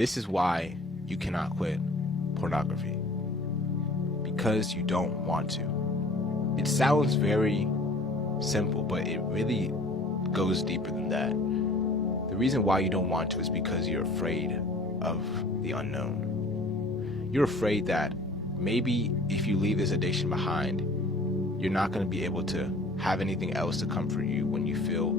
This is why you cannot quit pornography. Because you don't want to. It sounds very simple, but it really goes deeper than that. The reason why you don't want to is because you're afraid of the unknown. You're afraid that maybe if you leave this addiction behind, you're not going to be able to have anything else to comfort you when you feel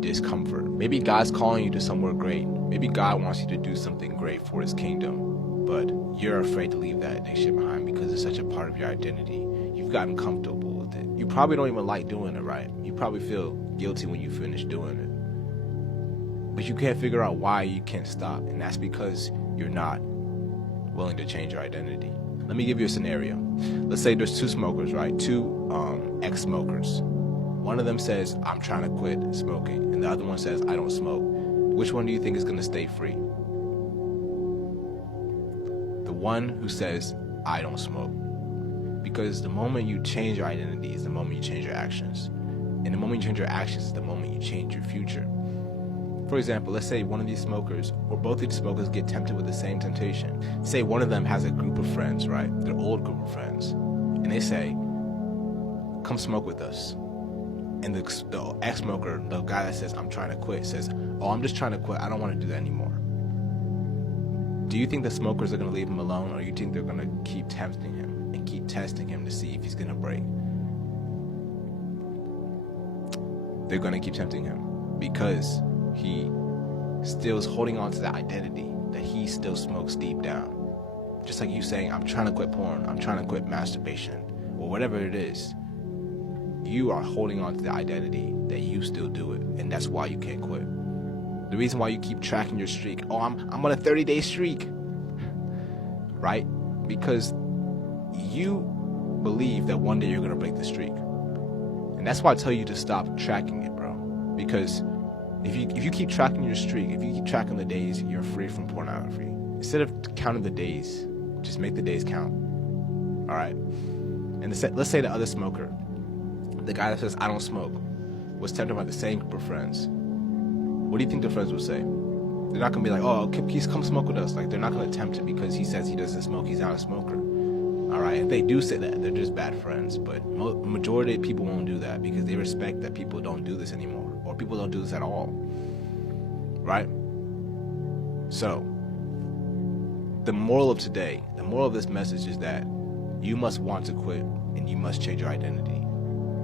discomfort. Maybe God's calling you to somewhere great. Maybe God wants you to do something great for his kingdom, but you're afraid to leave that addiction behind because it's such a part of your identity. You've gotten comfortable with it. You probably don't even like doing it, right? You probably feel guilty when you finish doing it. But you can't figure out why you can't stop, and that's because you're not willing to change your identity. Let me give you a scenario. Let's say there's two smokers, right? Two ex-smokers. One of them says, I'm trying to quit smoking, and the other one says, I don't smoke. Which one do you think is going to stay free? The one who says, I don't smoke. Because the moment you change your identity is the moment you change your actions. And the moment you change your actions is the moment you change your future. For example, let's say one of these smokers, or both of these smokers get tempted with the same temptation. Say one of them has a group of friends, right? Their old group of friends. And they say, come smoke with us. And the ex-smoker, the guy that says, I'm trying to quit, says, oh, I'm just trying to quit. I don't want to do that anymore. Do you think the smokers are going to leave him alone, or you think they're going to keep tempting him and keep testing him to see if he's going to break? They're going to keep tempting him because he still is holding on to that identity that he still smokes deep down. Just like you saying, I'm trying to quit porn, I'm trying to quit masturbation, or whatever it is. You are holding on to the identity that you still do it, and that's why you can't quit. The reason why you keep tracking your streak, oh, I'm on a 30-day streak, right? Because you believe that one day you're gonna break the streak. And that's why I tell you to stop tracking it, bro. Because if you keep tracking your streak, if you keep tracking the days, you're free from pornography. Instead of counting the days, just make the days count. All right? And let's say the other smoker, the guy that says, I don't smoke, was tempted by the same group of friends. What do you think the friends would say? They're not going to be like, oh, please come smoke with us. Like, they're not going to tempt him because he says he doesn't smoke, he's not a smoker. All right? If they do say that, they're just bad friends. But majority of people won't do that because they respect that people don't do this anymore, or people don't do this at all. Right? So, the moral of today, the moral of this message is that you must want to quit and you must change your identity.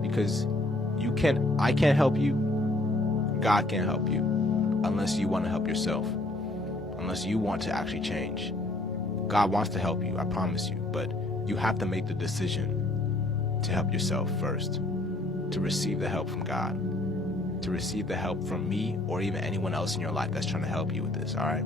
Because I can't help you, God can't help you, unless you want to help yourself, unless you want to actually change. God wants to help you, I promise you, but you have to make the decision to help yourself first, to receive the help from God, to receive the help from me or even anyone else in your life that's trying to help you with this, all right?